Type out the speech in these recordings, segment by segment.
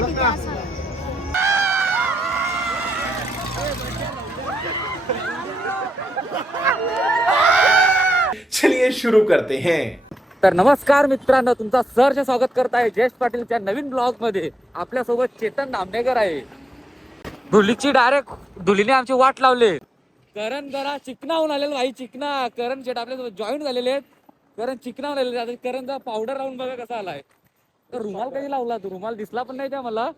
लागला. चलिए शुरू करते हैं. तर नमस्कार मित्रांनो, तुमचा सहर्ष स्वागत करत आहे जयेश पाटीलच्या नवीन ब्लॉग मध्ये. आपल्यासोबत चेतन दामनेकर आहे. धुलीने आमची वाट लावले. करण जरा चिकनाहून आलेला भाई, चिकना. करण शेट आपल्यासोबत जॉईन झालेले आहेत. करण चिकनाहून आलेले. करणचा पावडर लावून बघा कसा आलाय. तर रुमाल कधी लावला तू? रुमाल दिसला पण नाही त्या मला.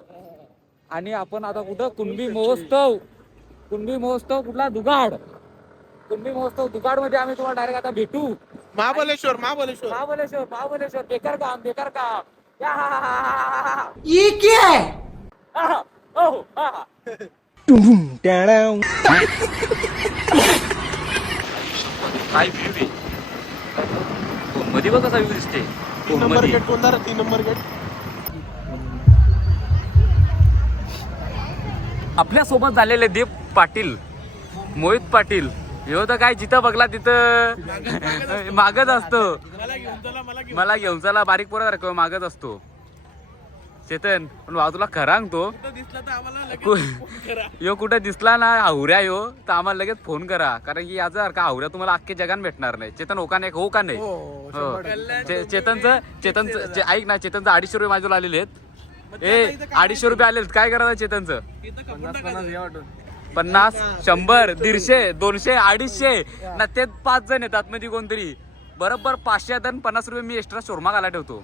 आणि आपण आता कुठं कुणबी महोत्सव कुठला दुगाड. कुणबी महोत्सव दुगाड मध्ये आम्ही तुम्हाला डायरेक्ट आता भेटू. महाबलेश्वर बेकार काम ये क्या है? काय व्ह्यू आहे मध्ये बघ, कसा व्ह्यू दिसते. 3 नंबर गेट कोणता? 3 नंबर गेट. आपल्या सोबत झालेले देव पाटील, मोहित पाटील. ह्यो तर काय जिथं बघला तिथं मागच असतो. मला घेऊन चला बारीक पोरं मागच असतो. चेतन पण भाऊ तुला खरा सांगतो, यो कुठे दिसला ना हावऱ्या यो तर आम्हाला लगेच फोन करा. कारण की याचा का हावऱ्या तुम्हाला अख्खे जगान भेटणार नाही. चेतन हो का नाही? हो का नाही? हो. चेतनचं ऐक ना, चेतनचं 250 रुपये माझ्याला आलेले आहेत. 250 रुपये आलेत. काय करायचं चेतनचं? 50, 100, 150, 200, 250 ना. ते 5 जण येतात मध्ये कोणतरी. बरोबर 500 आणि 50 रुपये मी एक्स्ट्रा शोरमा घाला ठेवतो.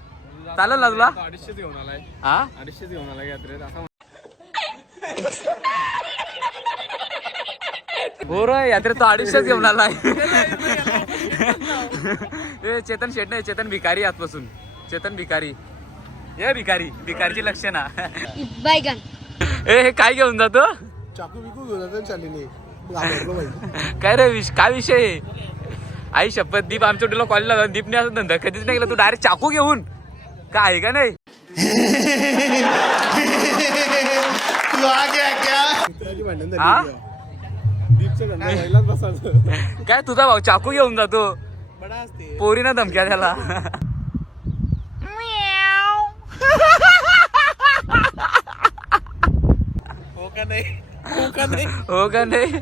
चालेल ना तुला? 250 घेऊन आलाय. हा 250 घेऊन आलाय यात्रेत असं. हो रे, यात्रेत तो 250 घेऊन आलाय. चेतन शेट नाही, चेतन भिकारी आजपासून. चेतन भिकारी. हे भिकारीची लक्षणा. हे काय घेऊन जातो? चाकू बिकू घेऊन जातो चालीने. काय रे काय विषय आहे? आई शपथ, दीप आमच्या तुला कॉलेजला दीपने असं धंदा कधीच नाही केला. तू डायरेक्ट चाकू घेऊन काय आहे का नाही? तू आ गया क्या? हा? दीपचं गंडा व्हायलाच बसायचं. काय तुझा भाऊ चाकू घेऊन जातो? बडा असते. पोरीना धमक्या त्याला. हो का नाही? हो का नाही? हो का नाही?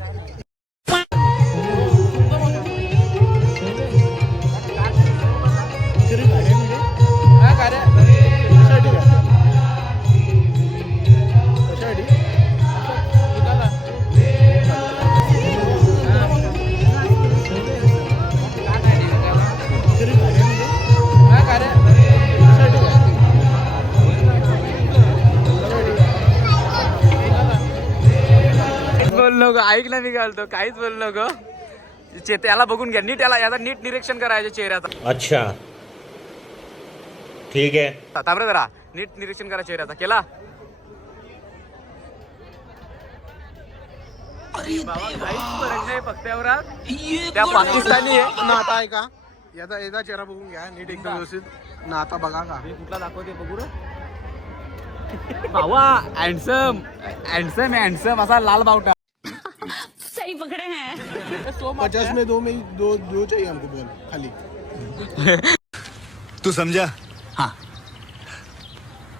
बोललो ग, ऐक ना, निघालतो काहीच बोललो ग. याला बघून घ्या नीट, याचा नीट निरीक्षण करायचं चेहऱ्याचा. अच्छा ठीक आहे. थांब रे जरा, नीट निरीक्षण करा चेहऱ्याचा. केला? फक्त एवढा त्या पाकिस्तानी आहे. नाता आहे का? याचा चेहरा बघून घ्या नीट एकदम व्यवस्थित. नाता बघा का? कुठला दाखवते बघू रे भावा. हँडसम असा लाल बावटा. सही पकड़े हैं. 50 में दो चाहिए हमको बॉल खाली. तू समझा? हाँ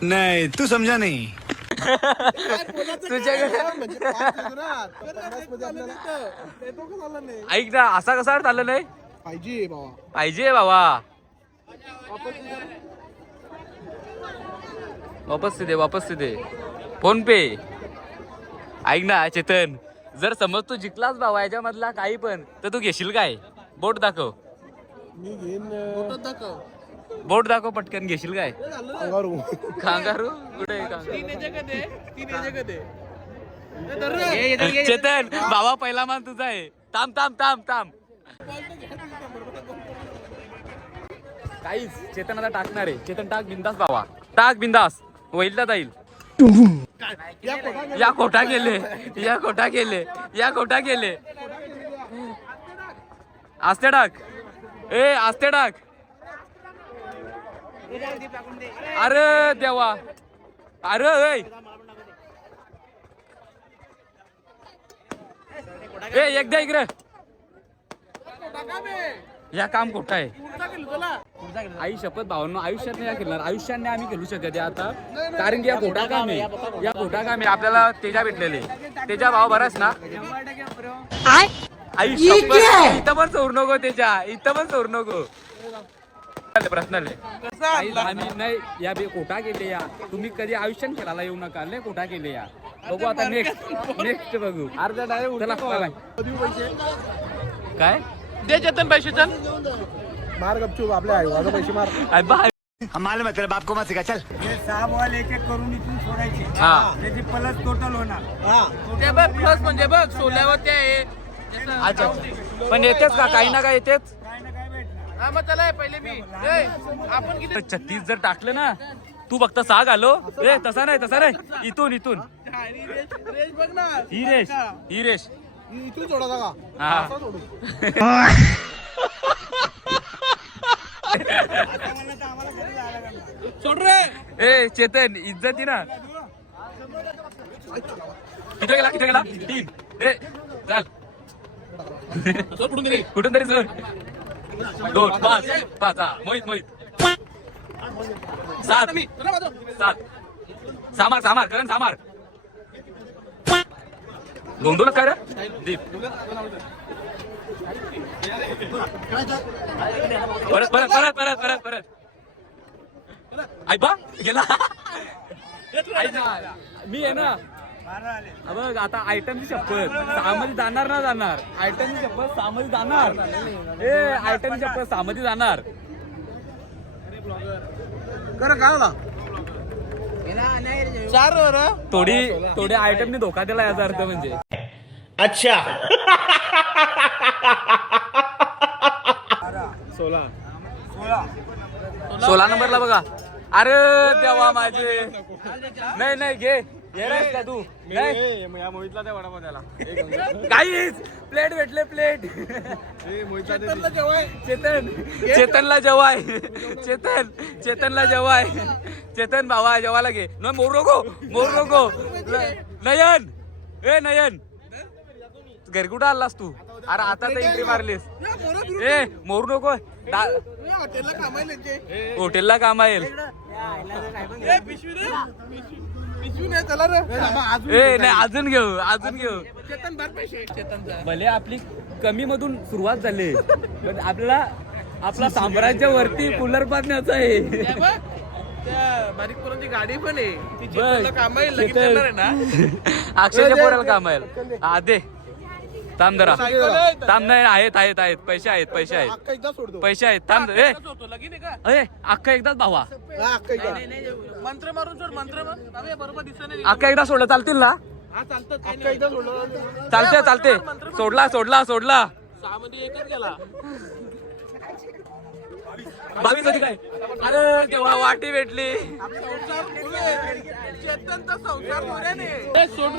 नहीं तू समझा नहीं. तुझ्याकडे म्हणजे 5 देतो ना. 50 मध्ये आपल्याला देतो का झालं नाही? ऐक ना, असा कसा चाललं नाही पाहिजे बाबा. पाहिजे बाबा. वापस दे फोन पे. ऐक ना चेतन, जर समज तू जिंकलास बाबा याच्यामधला काही पण, तर तू घेशील काय? बोट दाखव. मी घेईन. बोट दाखव पटकन. घेशील काय? कांगारू कुठे? चेतन बाबा पहिला मान तुझा आहे. थांब. काहीच चेतन आता टाकणार आहे. चेतन टाक बिंदास बाबा, टाक बिंदास. होईल ना जाईल. या कोठा गेले. आस्ते टाक. आस्ते टाक. अरे देवा. अरे एकदा इकडे या. काम कुठं आहे? आई शपथ भावांनो, आयुष्यात नाही खेळणार, आयुष्याने आम्ही खेळू शकत आहे आता, कारण की या खोटा काम आहे, या खोटा काम आहे. आपल्याला तेजा भेटलेले, तेजा भाव बराच ना. आई शपथ, इथं पण चोर नको तेजा, इथं पण चोर नको. प्रश्न आम्ही नाही या खोटा केले या. तुम्ही कधी आयुष्यात खेळायला येऊ नका, लय खोटा केले या. बघू आता नेक्स्ट बघू. अर्धा काय दे चेतन पैसे चल मार गपचूप आपल्या आई पैसे मार. हम मालूम है तेरे बाप को मत सिखा चल. हे 6 बॉल एक एक करून इथून सोडायचे. हा. त्याची प्लस टोटल होणार. ते बघ प्लस म्हणजे बघ सोल्यावर ते आहे. अच्छा, पण येतेच का काही ना काय येतेच. काय ना काय भेटणार. हा मग चला पहिले मी आपण किती 36 जर टाकलं ना, तू फक्त 6 घालो. ए तसा नाही, इथून रेस बघ ना. ही रेश इथून सोडा का हा. सोड रे. ए चेतन इज्जती ना. किती गेला 3. ए चल कुठून तरी सोड. 2 5 हा. मोहित 7 सामार करण सामार. 2 काय रे दीप. परत आई बा गेला. मी आहे ना. बघ आता आयटमची शपथ 6 मध्ये जाणार ना जाणार. आयटमची शपथ 6 मध्ये जाणार. ए आयटमची शपथ 6 मध्ये जाणार. कर काढला 4 वर थोडी आयटमने धोका दिला याचा अर्थ म्हणजे. अच्छा. 16 नंबरला बघा. अरे देवा माझे. नाही घे राईस का तू. नाही या मोहितला त्या वडापाव त्याला काहीच प्लेट भेटले प्लेट. चेतनला जेवाय. चेतनला जेवाय. चेतन भावा जेवायला घे. न मोरू नको. नयन घरी कुठं आलास तू. अरे आता तर एंट्री मारलीस. ए मोरू नको. हॉटेलला काम येईल. ए नाही अजून घेऊ. भले आपली कमी मधून सुरुवात झाली, पण आपला साम्राज्य वरती कूलर बांधण्याचं आहे. बारीक पोरांची गाडी पण आहे ती बघ, चेतनला काम येईल लगेच येणार आहे ना. अक्षयच्या पोराला काम येईल. हा दे थांब जरा. थांब नाही आहेत पैसे आहेत पैसे आहेत. थांब ए अख्खा एकदाच भावा. मंत्र मारून सोड मंत्र बरोबर दिसत नाही. अख्खा एकदा सोडलं चालतील ना. हा चालतं चालते सोडला 6 मध्ये एकच गेला. 22 मध्ये काय. अरे तेव्हा वाटी भेटली. चेतनचा संसार सोड रे.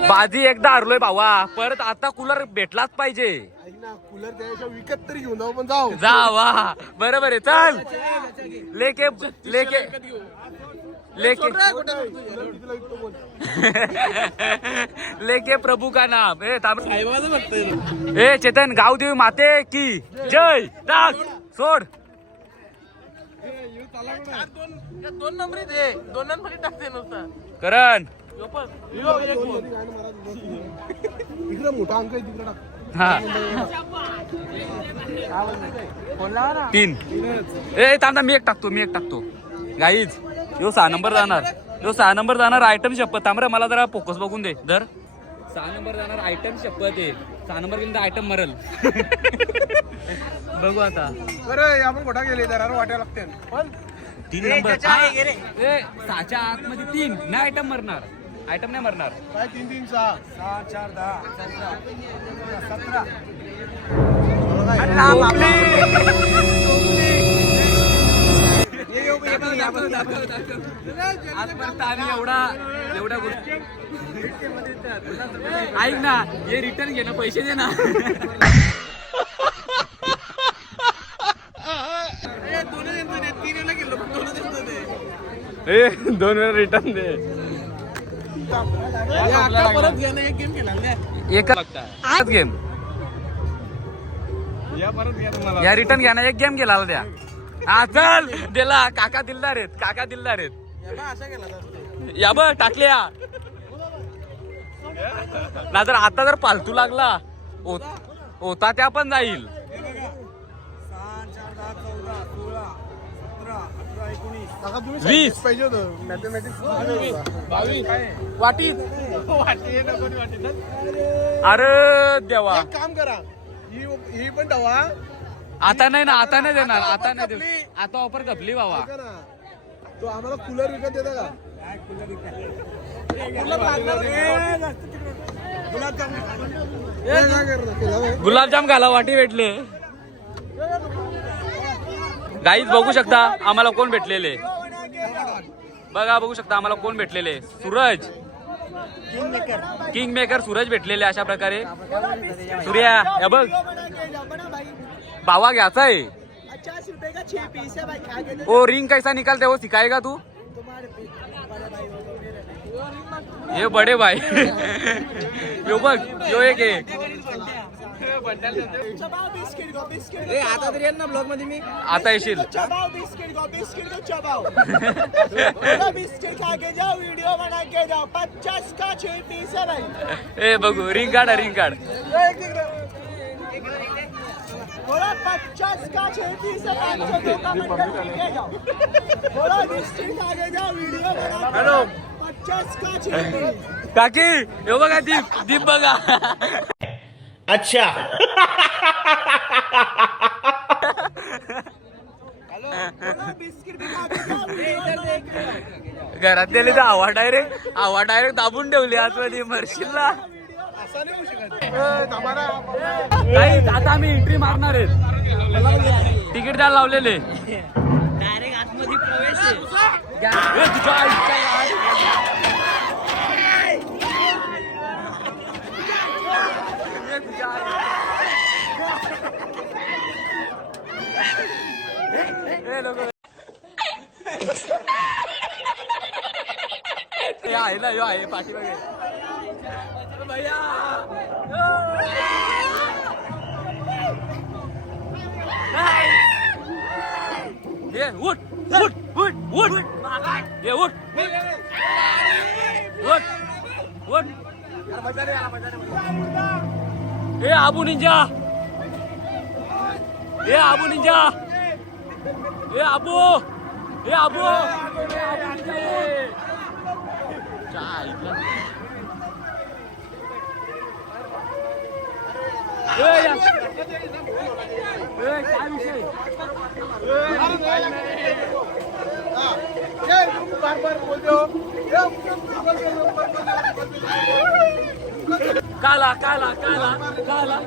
बाजी एकदा हरलोय भावा, परत आता कूलर भेटलाच पाहिजे. ऐक ना कूलर त्याच्या विकत तरी घेऊन जाऊ. पण जाऊ जा वा बरोबर आहे. चल लेके प्रभू का नाम. ए चेतन गाव देवी माते की जय. टाक सोड. 2 नंबर दे. 2 नंबर टाकते नुसता करण इकडे मोठा अंक आहे तिकडे टाक. हा 3. ए थांबा मी एक टाकतो गाईज. यो 6 नंबर जाणार आयटम शपथ. तांबरा मला जरा फोकस बघून दे. धर 6 नंबर जाणार आयटम शपथ आहे. 6 नंबर गेले आयटम मरल. बघू आता. अरे आपण मोठा गेले जरा वाट्या लागते पण 3 नंबर 6च्या आतमध्ये 3 नाही आयटम मरणार. आयटम नाही मरणार. काय 3 3 6 6 4 10 17. आजपर्यंत आम्ही एवढ्या गोष्टी ऐक ना. हे रिटर्न घे ना, पैसे दे ना. 2 वेळा रिटर्न दे. परत घ्या एक गेम केला एकच गेम. या रिटर्न घ्या ना, एक गेम गेला द्या. हा चल दिला. काका दिलदार आहेत, काका दिलदार आहेत. या बघ टाकल्या ना. जर आता जर पालतू लागला होता त्या पण जाईल. 6, 4, 10, 14, 16, 17, 18, 19. काका तुम्ही 20. scientist पाहिजे होतं मॅथमॅटिक्स 22 वाटीत. अरे देवा, एक काम करा ही पण ठेवा. आता नाही ना, आता नाही देणार, आता नाही देऊ. आता ऑफर कपली बाबा. ऐका ना, तो आम्हाला कूलर विकत देता का? काय करणार? गुलाबजाम घाला, वाटी भेटले. गाईज बघू शकता आम्हाला कोण भेटलेले. बघा बघू शकता आम्हाला कोण भेटलेले. सूरज किंग मेकर सूरज भेटलेले अशा प्रकारे. सूर्या या बघ बावा घ्यायचा आहे. 50 रुपए का 6 पीस है भाई, खा के दे। ओ रिंग कैसा निकालते हो सिखाएगा तू. ये बडे भाई यो बघ यो एक आहे. चबाओ बिस्किट को, बिस्किट को आता तरी ना ब्लॉग मध्ये मी आता येशील. चबाओ बिस्किट को चबाओ। पूरा बिस्किट खा के जाओ, वीडियो बना के जाओ। 50 का 6 पीस है भाई। ए बघू रिंग काढ, रिंग काढ. बोला 50 का 6 पीस है, 500 का मंडल लेके जाओ। बोला बिस्किट खा के जाओ, वीडियो बना के जाओ। 50 का 6 पीस। काकी यो बघा दीप, दीप बघा. अच्छा बोला बिस्किट भी खा के जाओ, वीडियो बना के जाओ। घरात दिले तर आवा डायरेक्ट दाबून ठेवली आतमध्ये मरशीलला. काही आता आम्ही एंट्री मारणार आहेत. तिकीट द्यायला लावलेले. डायरेक्ट आतमध्ये प्रवेश आहे. आहे ना यो आहे पाठीमागे. भैया ये उठ उठ उठ उठ ये उठ उठ उठ. ए आबू निंजा, ए आबू निंजा, ए आबू, ए आबू, ए आबू निंजा. काय विषय. काला काला काला काला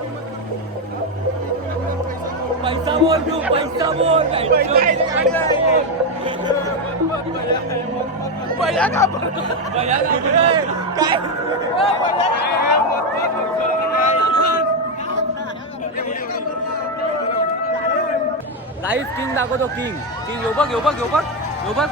पैसा बोल तू, पैसा बोल. भैया का भैया काय लाईव्ह किंग दाखवतो. किंग किंग यो बघ यो बघ यो बघ यो बघ.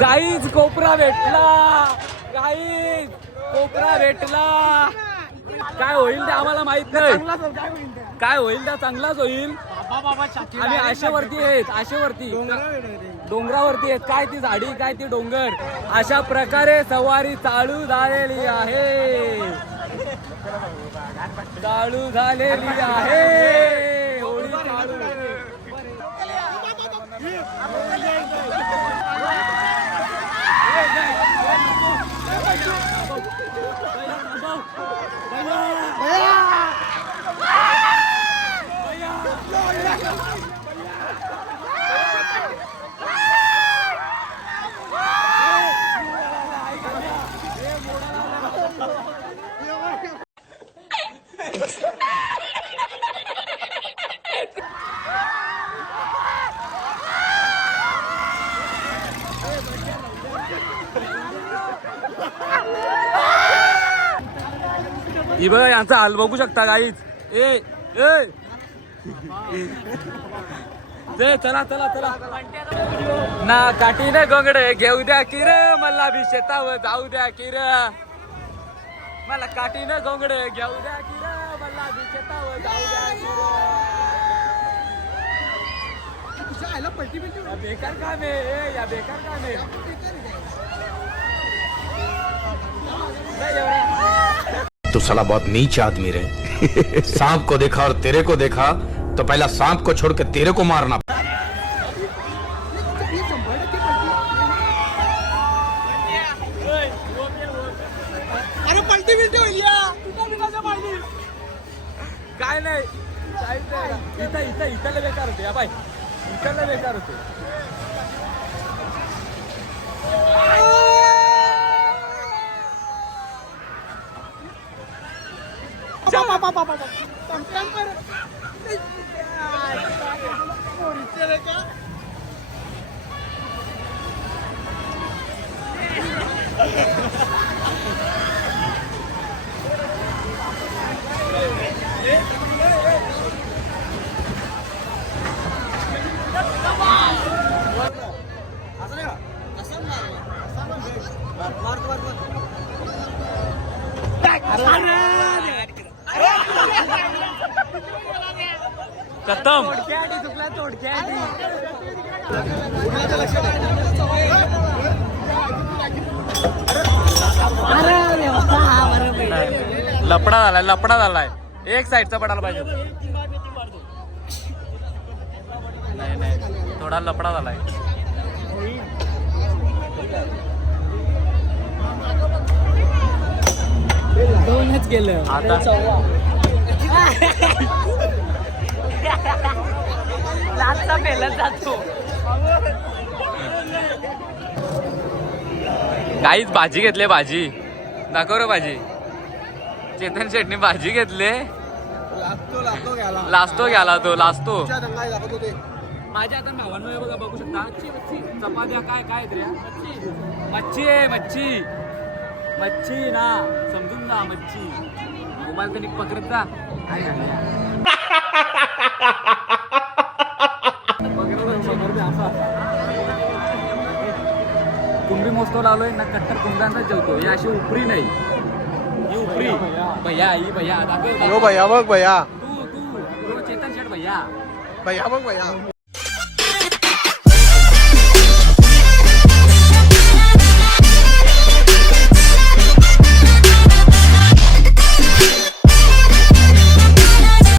गाईज कोपरा भेटला, गाईज कोपरा भेटला. काय होईल ते आम्हाला माहित नाही. काय होईल त्या चांगलाच होईल. आम्ही आशेवरती आहेत, आशेवरती डोंगरावरती आहेत. काय ती झाडी काय ती डोंगर. अशा प्रकारे सवारी चालू झालेली आहे, चालू झालेली आहे. होळी चालू. ही बघा यांचा हाल बघू शकता गाईच. ए ए दे चला चला चला ना काठीने गोंगडे घेऊ द्या किर मला बी शेतावर जाऊ द्या किर मला काठीने गोंगडे घेऊ द्या किर मला बी शेतावर जाऊ द्या किर या बेकार काम आहे या बेकार काम आहे तू साला बहुत नीच आदमी रे सांप को देखा और तेरे को देखा तो पहला सांप को छोड़ के तेरे को मारना अरे पलटी बिलटी होईल पाहिजे. काय नाही इथं इथं इथं बेकार होते या बाय इथं बेकार होते खतम लपडा झालाय एक साईडचा पडायला पाहिजे नाही नाही थोडा लपडा झालाय दोनच गेलं आता लास्टचा पेलत जातो काहीच भाजी घेतली भाजी दाखव रे भाजी चेतन शेटनी भाजी घेतले लाजतो घ्याला तो लाजतो माझ्या आता भावांमध्ये बघा बघू शकता चपात्या काय काय रे मच्छी आहे मच्छी मच्छी ना समजून जा मच्छी मोबाईल तर पकडत जा काय कुंभी मोजतो लावलोय ना कट्टर कुंभ्यांचा जेवतो ही अशी उपरी नाही ही उपरी भैया ही भैया यो भैया बघ भैया तू चेतन शेट भैया भैया बघ भैया